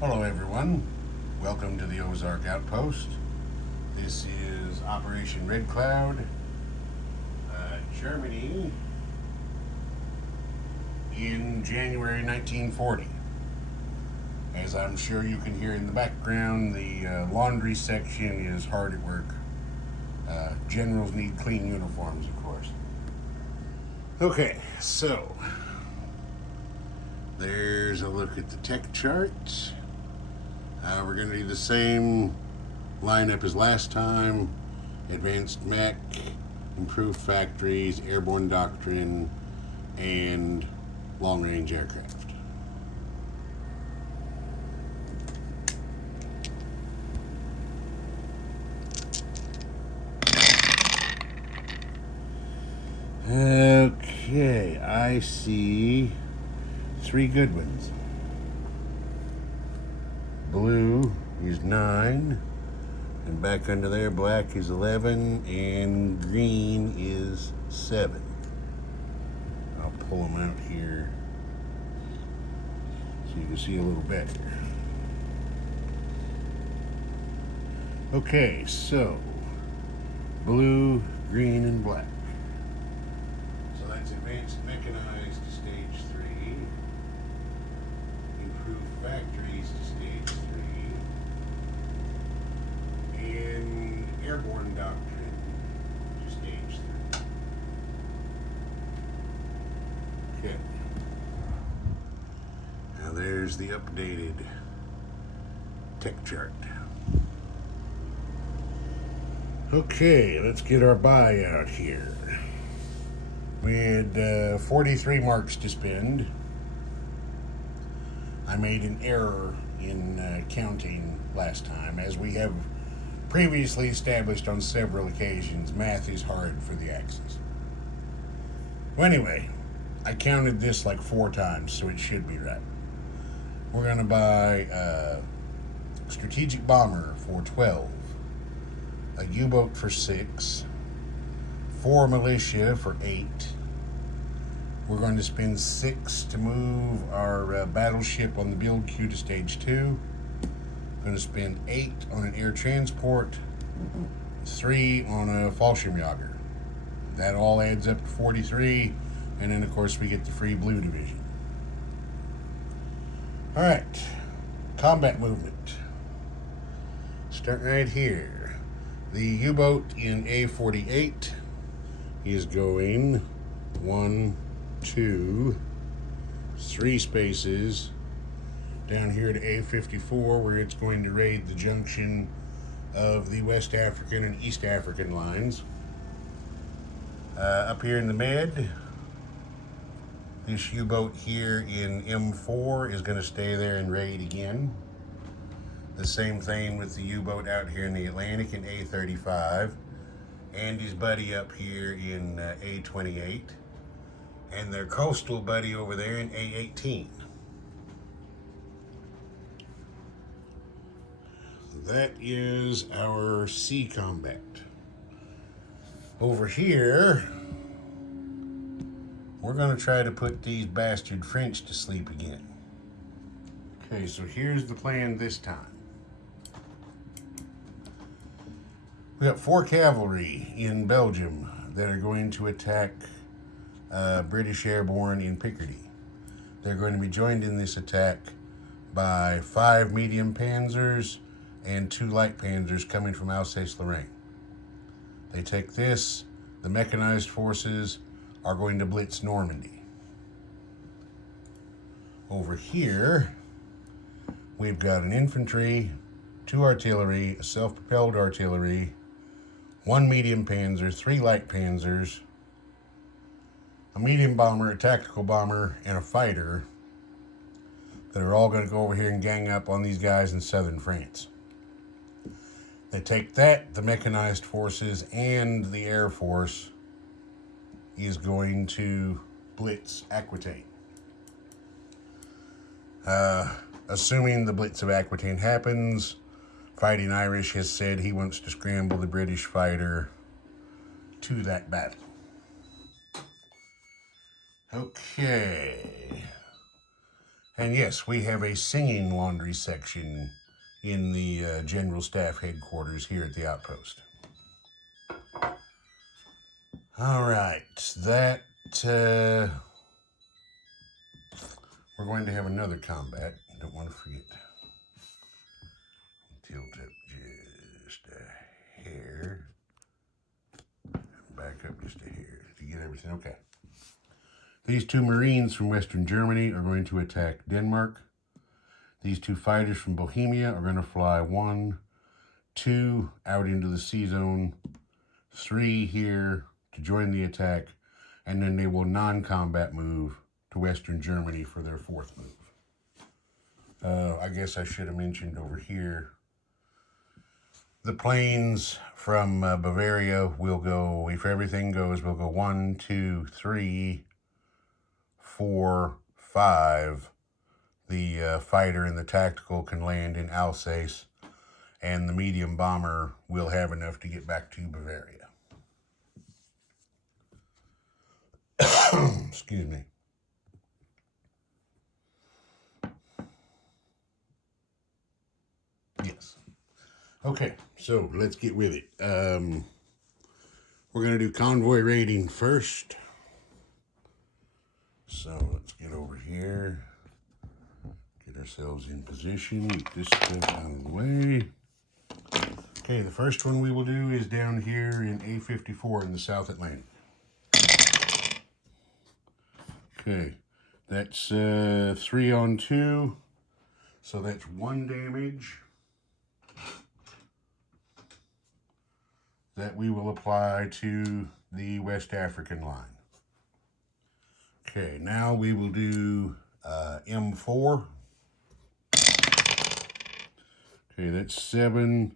Hello everyone, welcome to the Ozark Outpost. This is Operation Red Cloud, Germany in January 1940. As I'm sure you can hear in the background, the laundry section is hard at work. Generals need clean uniforms, of course. Okay, so there's a look at the tech charts. We're going to do the same lineup as last time: advanced mech, improved factories, airborne doctrine, and long-range aircraft. Okay, I see 3 good ones. Blue is 9, and back under there, black is 11, and green is 7. I'll pull them out here so you can see a little better. Okay, so blue, green, and black. So that's advanced mechanized to stage 3, improved factories to stage 3, and airborne doctrine to stage 3. Okay. Now there's the updated tech chart. Okay, let's get our buy out here. We had 43 marks to spend. I made an error in counting last time. As we have previously established on several occasions, math is hard for the Axis. Well, anyway, I counted this like 4 times, so it should be right. We're going to buy a strategic bomber for 12, a U-boat for 6, 4 militia for 8. We're going to spend 6 to move our battleship on the build queue to stage 2. We're going to spend 8 on an air transport, 3 on a Fallschirmjäger. That all adds up to 43, and then of course we get the free blue division. Alright, combat movement. Starting right here. The U-boat in A48 is going 1, 2, 3 spaces down here to A54, where it's going to raid the junction of the West African and East African lines. Up here in the med, this U-boat here in M4 is going to stay there and raid again. The same thing with the U-boat out here in the Atlantic in A35, and his buddy up here in A28, and their coastal buddy over there in A18. That is our sea combat. Over here, we're going to try to put these bastard French to sleep again. Okay, so here's the plan this time. We got 4 cavalry in Belgium that are going to attack British airborne in Picardy. They're going to be joined in this attack by 5 medium panzers and 2 light panzers coming from Alsace-Lorraine. They take this, the mechanized forces are going to blitz Normandy. Over here, we've got an infantry, 2 artillery, a self-propelled artillery, 1 medium panzer, 3 light panzers, a medium bomber, a tactical bomber, and a fighter that are all going to go over here and gang up on these guys in southern France. They take that, the mechanized forces, and the Air Force is going to blitz Aquitaine. Assuming the blitz of Aquitaine happens, Fighting Irish has said he wants to scramble the British fighter to that battle. Okay. And yes, we have a singing laundry section in the General Staff Headquarters here at the outpost. All right, that we're going to have another combat. Don't want to forget. Tilt up just a hair. Back up just a hair to get everything okay. These two Marines from Western Germany are going to attack Denmark. These two fighters from Bohemia are going to fly 1, 2 out into the sea zone, 3 here to join the attack, and then they will non-combat move to Western Germany for their 4th move. I guess I should have mentioned over here, the planes from Bavaria will go, if everything goes, we'll go 1, 2, 3, 4, 5. The fighter and the tactical can land in Alsace, and the medium bomber will have enough to get back to Bavaria. Excuse me. Yes. Okay, so let's get with it. We're going to do convoy raiding first. So let's get over here. Get ourselves in position. Get this stuff out of the way. Okay, the first one we will do is down here in A54 in the South Atlantic. Okay, that's 3 on 2. So that's 1 damage that we will apply to the West African line. Okay, now we will do M4. Okay, that's 7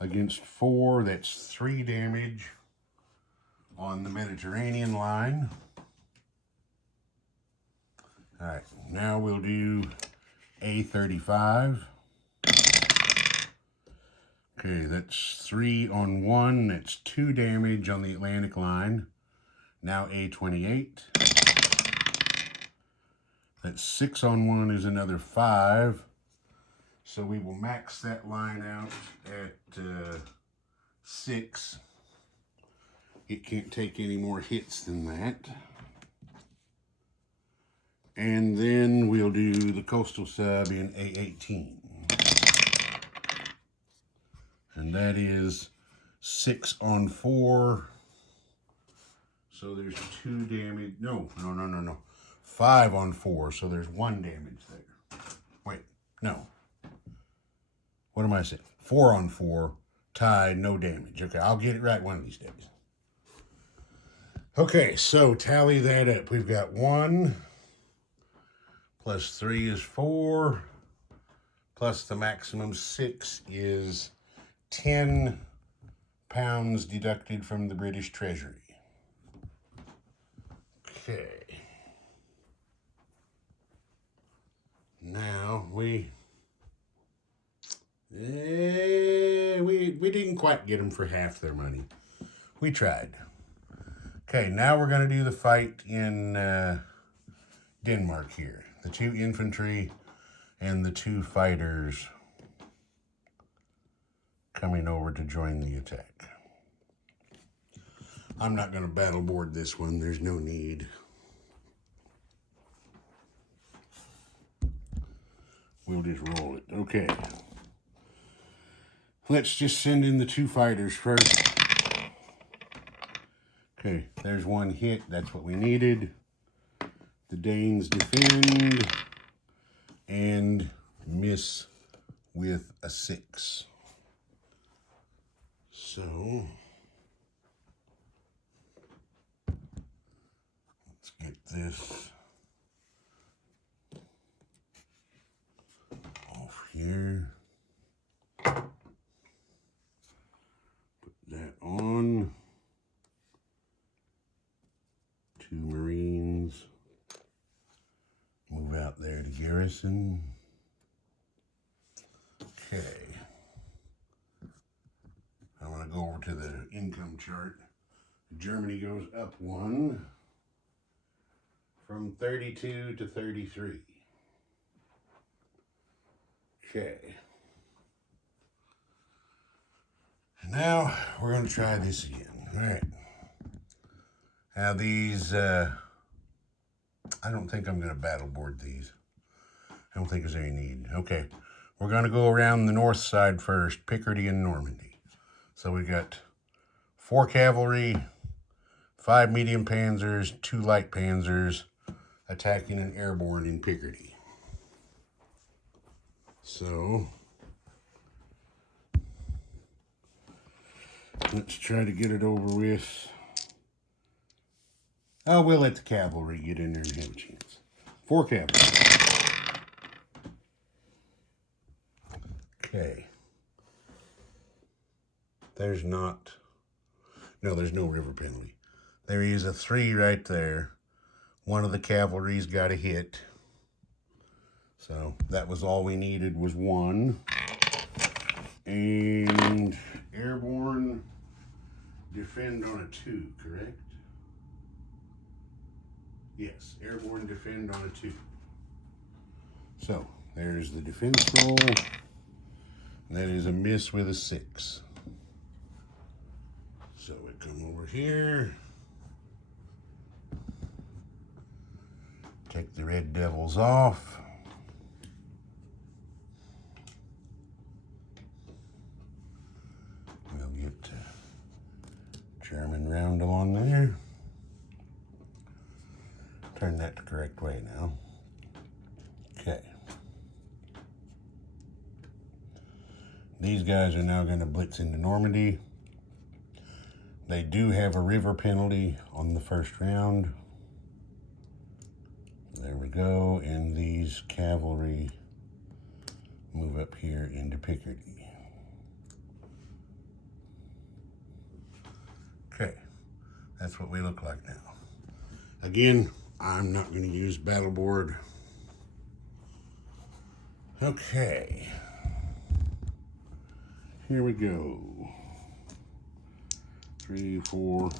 against 4. That's 3 damage on the Mediterranean line. All right, now we'll do A35. Okay, that's 3 on 1. That's 2 damage on the Atlantic line. Now A28. That's 6 on 1 is another 5. So we will max that line out at 6. It can't take any more hits than that. And then we'll do the coastal sub in A18. And that is 6 on 4. So there's 2 damage. No. 5 on 4. So there's 1 damage there. Wait, no. What am I saying? 4 on 4. Tied, no damage. Okay, I'll get it right one of these days. Okay, so tally that up. We've got 1 plus 3 is 4. Plus the maximum 6 is 10 pounds deducted from the British Treasury. Okay. Now we didn't quite get them for half their money. We tried. Okay, now we're going to do the fight in Denmark here. The 2 infantry and the 2 fighters coming over to join the attack. I'm not going to battle board this one. There's no need. We'll just roll it. Okay. Let's just send in the 2 fighters first. Okay, there's 1 hit. That's what we needed. The Danes defend and miss with a 6. So let's get this off here. Put that on. 2 Marines. Move out there to garrison. Okay. I want to go over to the income chart. Germany goes up 1 from 32 to 33. Okay. Now we're going to try this again. All right. Now these, I don't think I'm going to battle board these. I don't think there's any need. Okay. We're going to go around the north side first, Picardy and Normandy. So we got 4 cavalry, 5 medium panzers, 2 light panzers attacking an airborne in Picardy. So let's try to get it over with. Oh, we'll let the cavalry get in there and have a chance. 4 cavalry. Okay. There's no river penalty. There is a 3 right there. One of the cavalry's got a hit. So that was all we needed, was 1. And airborne defend on a 2, correct? Yes, airborne defend on a 2. So there's the defense roll. That is a miss with a 6. So we come over here. Take the red devils off. We'll get German roundel on there. Turn that the correct way now. Okay. These guys are now going to blitz into Normandy. They do have a river penalty on the first round. There we go. And these cavalry move up here into Picardy. Okay. That's what we look like now. Again, I'm not going to use battle board. Okay. Here we go. 3, 4,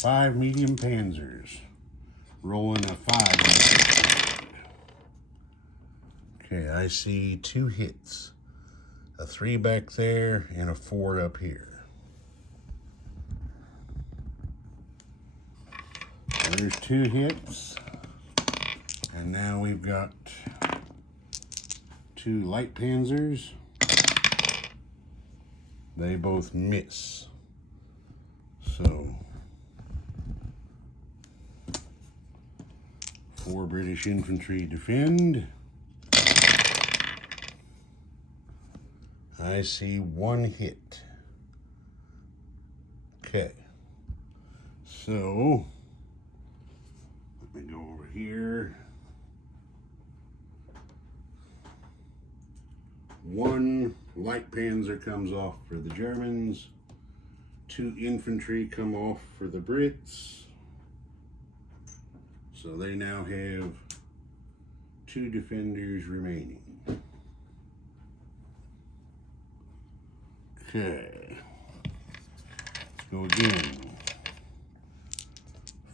5 medium panzers. Rolling a 5. Okay, I see 2 hits. A 3 back there and a 4 up here. There's 2 hits. And now we've got 2 light panzers. They both miss. So 4 British infantry defend. I see 1 hit. Okay. So let me go over here. 1 light panzer comes off for the Germans. 2 infantry come off for the Brits. So they now have 2 defenders remaining. Okay. Let's go again.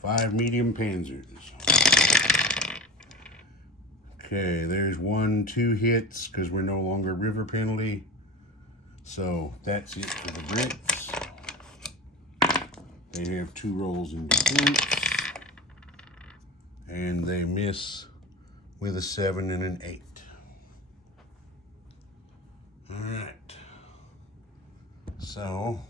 5 medium panzers. Okay, there's 1, 2 hits because we're no longer river penalty. So that's it for the Brits. They have 2 rolls in defense. And they miss with a 7 and an 8. All right. So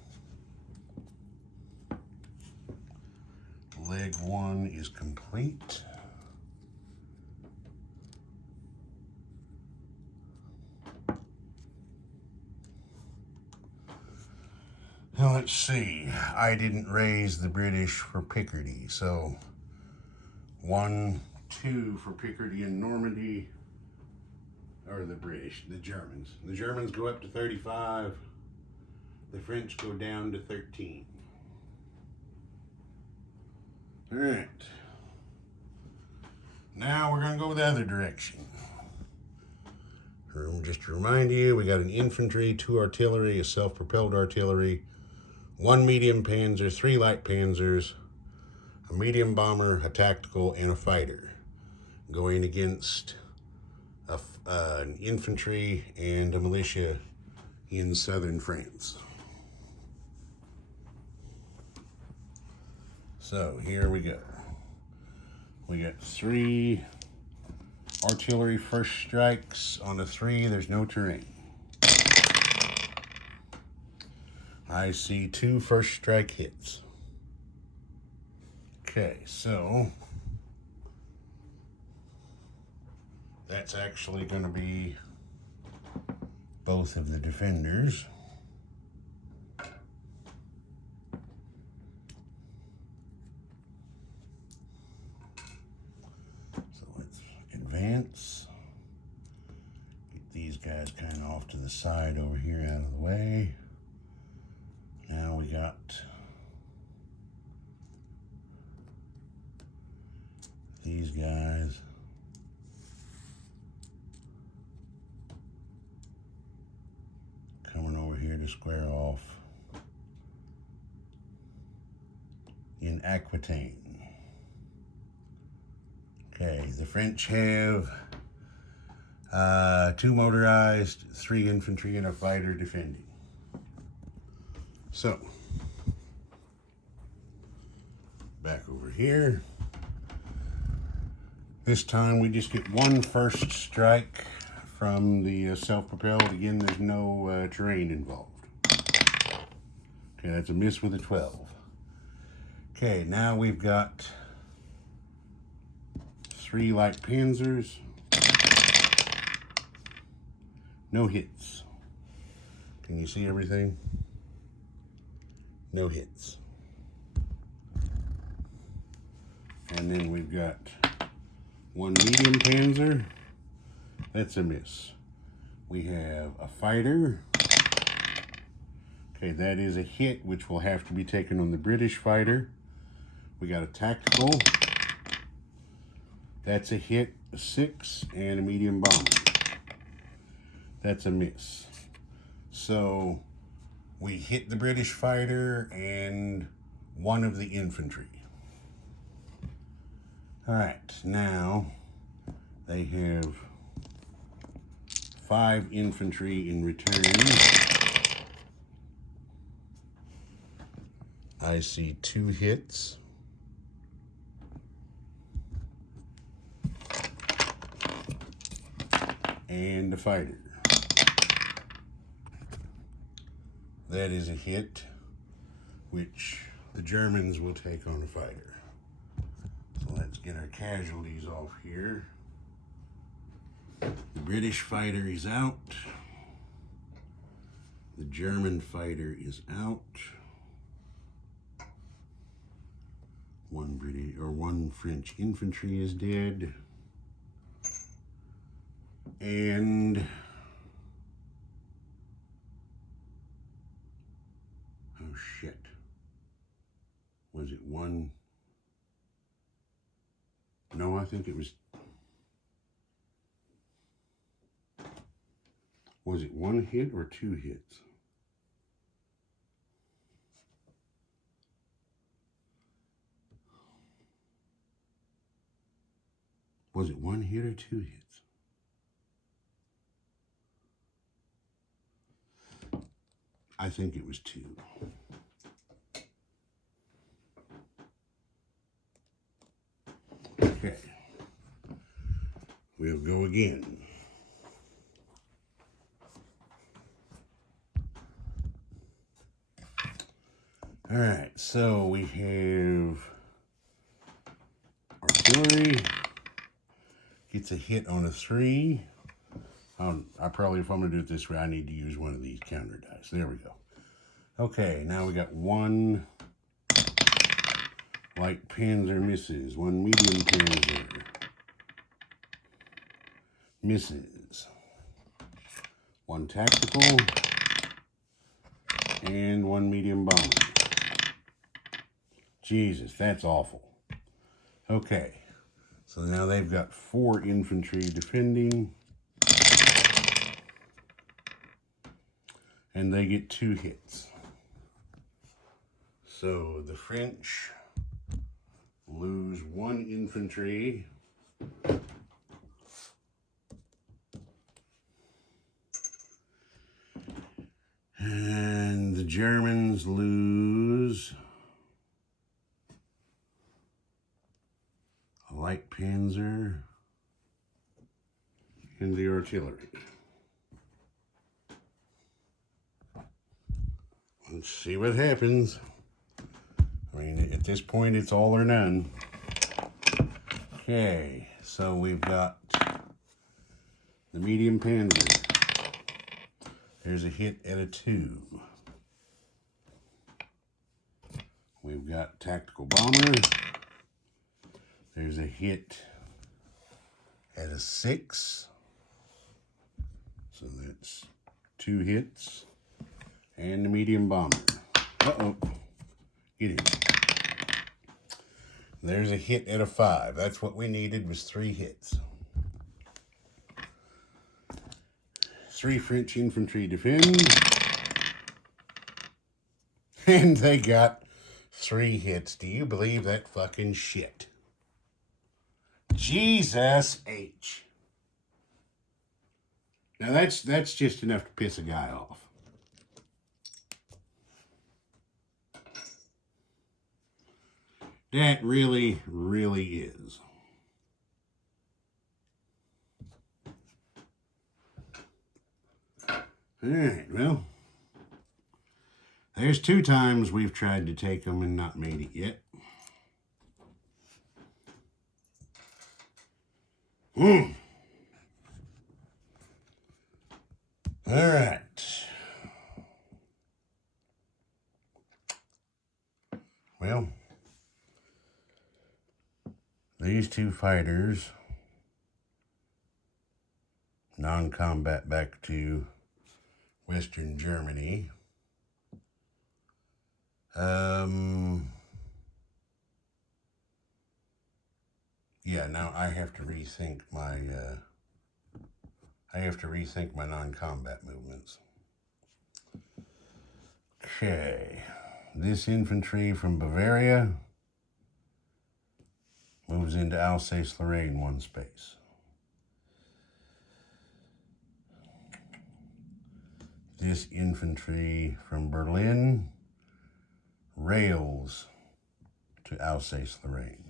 leg 1 is complete. Now let's see, I didn't raise the British for Picardy, so 1, 2 for Picardy and Normandy, or the British, the Germans. The Germans go up to 35, the French go down to 13. All right, now we're gonna go the other direction. Just to remind you, we got an infantry, 2 artillery, a self-propelled artillery, 1 medium panzer, 3 light panzers, a medium bomber, a tactical, and a fighter going against an infantry and a militia in southern France. So here we go. We got 3 artillery first strikes on a 3. There's no terrain. I see 2 first strike hits. Okay, so that's actually going to be both of the defenders. So let's advance. Get these guys kind of off to the side over here out of the way. Now we got these guys coming over here to square off in Aquitaine. Okay, the French have 2 motorized, 3 infantry, and a fighter defending. So, back over here. This time we just get 1 first strike from the self-propelled. Again, there's no terrain involved. Okay, that's a miss with a 12. Okay, now we've got 3 light panzers. No hits. Can you see everything? No hits. And then we've got 1 medium panzer. That's a miss. We have a fighter. Okay, that is a hit, which will have to be taken on the British fighter. We got a tactical. That's a hit, a 6, and a medium bomber. That's a miss. So we hit the British fighter and 1 of the infantry. All right, now they have 5 infantry in return. I see 2 hits. And a fighter. That is a hit, which the Germans will take on a fighter. So let's get our casualties off here. The British fighter is out. The German fighter is out. 1 French infantry is dead. And oh shit. Was it 1? No, I think it was. Was it 1 hit or 2 hits? Was it 1 hit or 2 hits? I think it was 2. Okay. We'll go again. All right, so we have artillery. Gets a hit on a 3. I probably, if I'm going to do it this way, I need to use one of these counter dice. There we go. Okay, now we got 1 light panzer misses. 1 medium panzer misses. 1 tactical. And 1 medium bomber. Jesus, that's awful. Okay, so now they've got 4 infantry defending. And they get 2 hits. So the French lose 1 infantry And the Germans lose a light panzer and the artillery. Let's see what happens. I mean, at this point, it's all or none. Okay, so we've got the medium panzer. There's a hit at a 2. We've got tactical bomber. There's a hit at a 6. So that's 2 hits. And the medium bomber. Uh-oh. Get it. There's a hit at a 5. That's what we needed, was 3 hits. 3 French infantry defend. And they got 3 hits. Do you believe that fucking shit? Jesus H. Now that's just enough to piss a guy off. That really, really is. Alright, well, there's 2 times we've tried to take them and not made it yet. Alright. Well, these 2 fighters, non-combat back to Western Germany. Yeah, now I have to rethink my non-combat movements. Okay, this infantry from Bavaria moves into Alsace-Lorraine 1 space. This infantry from Berlin rails to Alsace-Lorraine.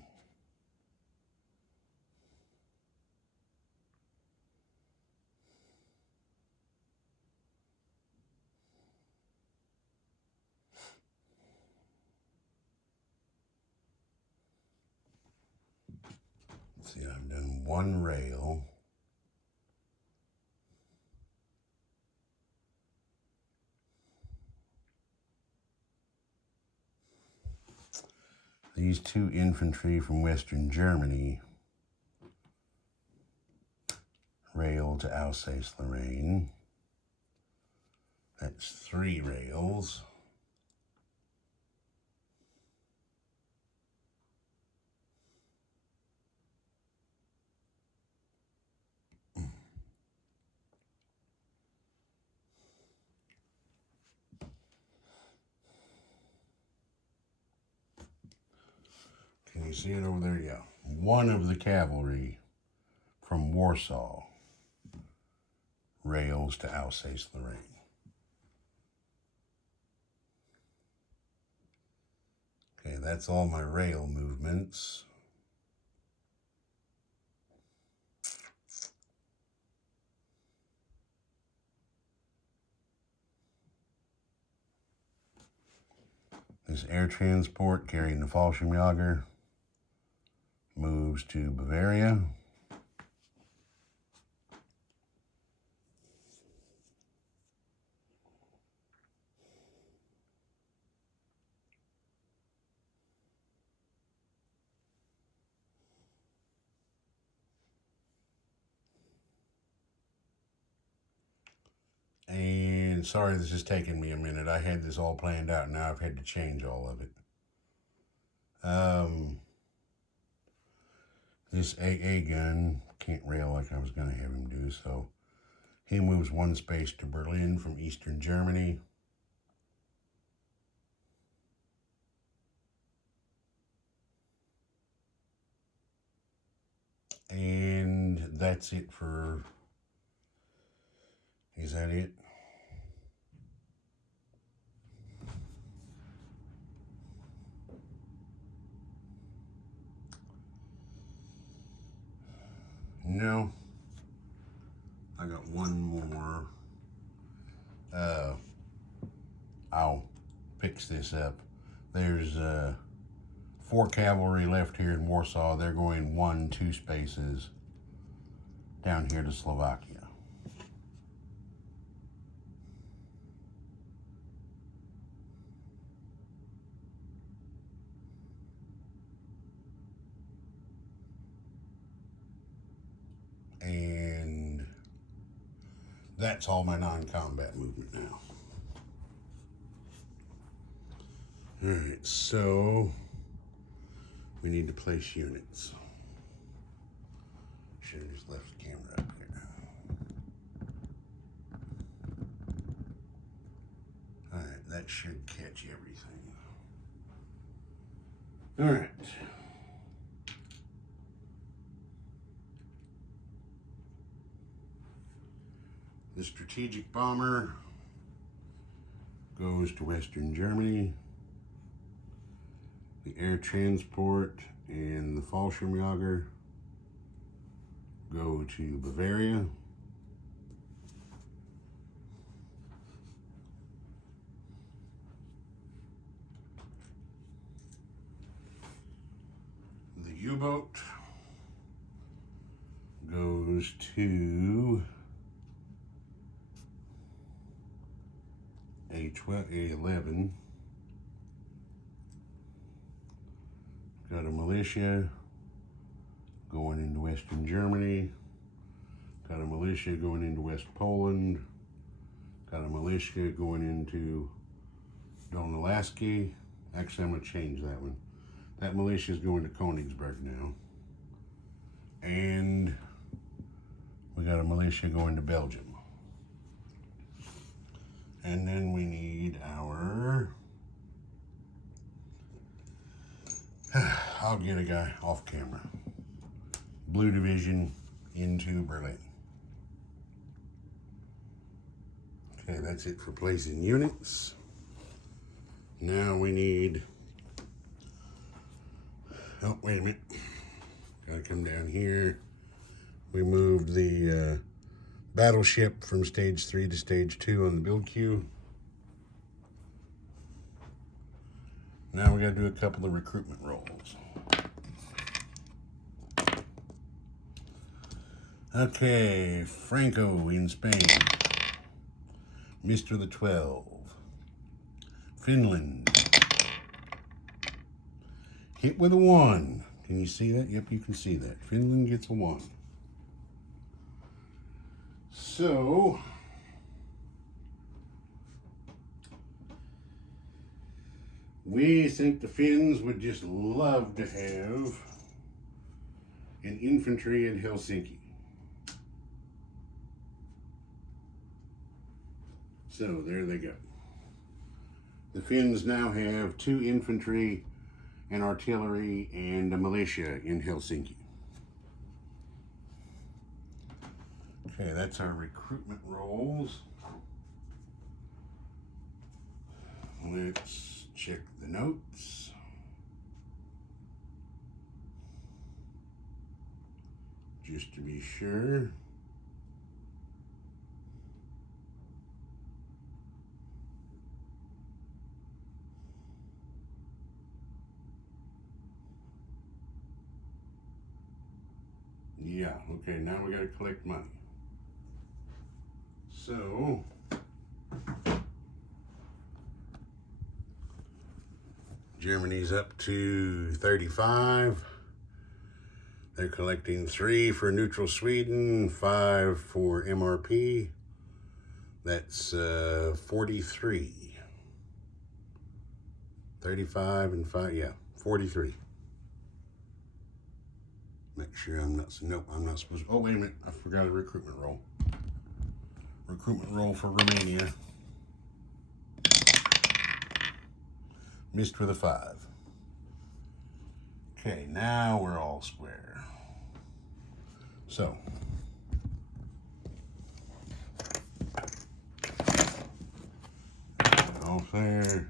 See, I've done 1 rail. These 2 infantry from Western Germany rail to Alsace-Lorraine. That's 3 rails. Can you see it over there? Yeah. 1 of the cavalry from Warsaw rails to Alsace-Lorraine. Okay, that's all my rail movements. This air transport carrying the Fallschirmjäger moves to Bavaria. And sorry this is taking me a minute. I had this all planned out. Now I've had to change all of it. This AA gun can't rail like I was going to have him do, so he moves 1 space to Berlin from Eastern Germany. And that's it for... Is that it? I got one more. I'll fix this up. There's 4 cavalry left here in Warsaw. They're going 1-2 spaces down here to Slovakia. And that's all my non-combat movement now. Alright, so we need to place units. Should have just left the camera up here. Alright, that should catch everything. Alright. The strategic bomber goes to Western Germany. The air transport and the Fallschirmjäger go to Bavaria. The U-boat goes to A11. Got a militia going into Western Germany. Got a militia going into West Poland. Got a militia going into Donelaski. Actually, I'm going to change that one. That militia is going to Königsberg now. And we got a militia going to Belgium. And then we need our... I'll get a guy off camera. Blue Division into Berlin. Okay, that's it for placing units. Now we need... Oh, wait a minute. Gotta come down here. We moved the battleship from stage 3 to stage 2 on the build queue. Now we gotta do a couple of recruitment rolls. Okay, Franco in Spain. Mr. the 12. Finland. Hit with a 1. Can you see that? Yep, you can see that. Finland gets a 1. So, we think the Finns would just love to have an infantry in Helsinki. So, there they go. The Finns now have 2 infantry, an artillery, and a militia in Helsinki. Okay, that's our recruitment rolls. Let's check the notes. Just to be sure. Yeah, okay, now we gotta collect money. So, Germany's up to 35. They're collecting 3 for neutral Sweden, 5 for MRP. That's 43. 35 and 5, yeah, 43. Make sure I'm not, nope, I'm not supposed to, oh, wait a minute, I forgot a recruitment roll. Recruitment roll for Romania. Missed with a 5. Okay, now we're all square. So, all fair.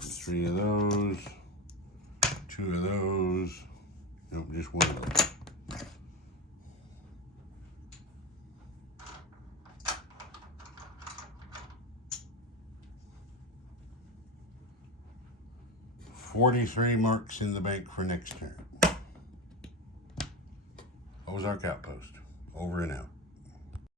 3 of those, 2 of those. Nope, just 1 of those. 43 marks in the bank for next turn. Ozark Outpost. Over and out.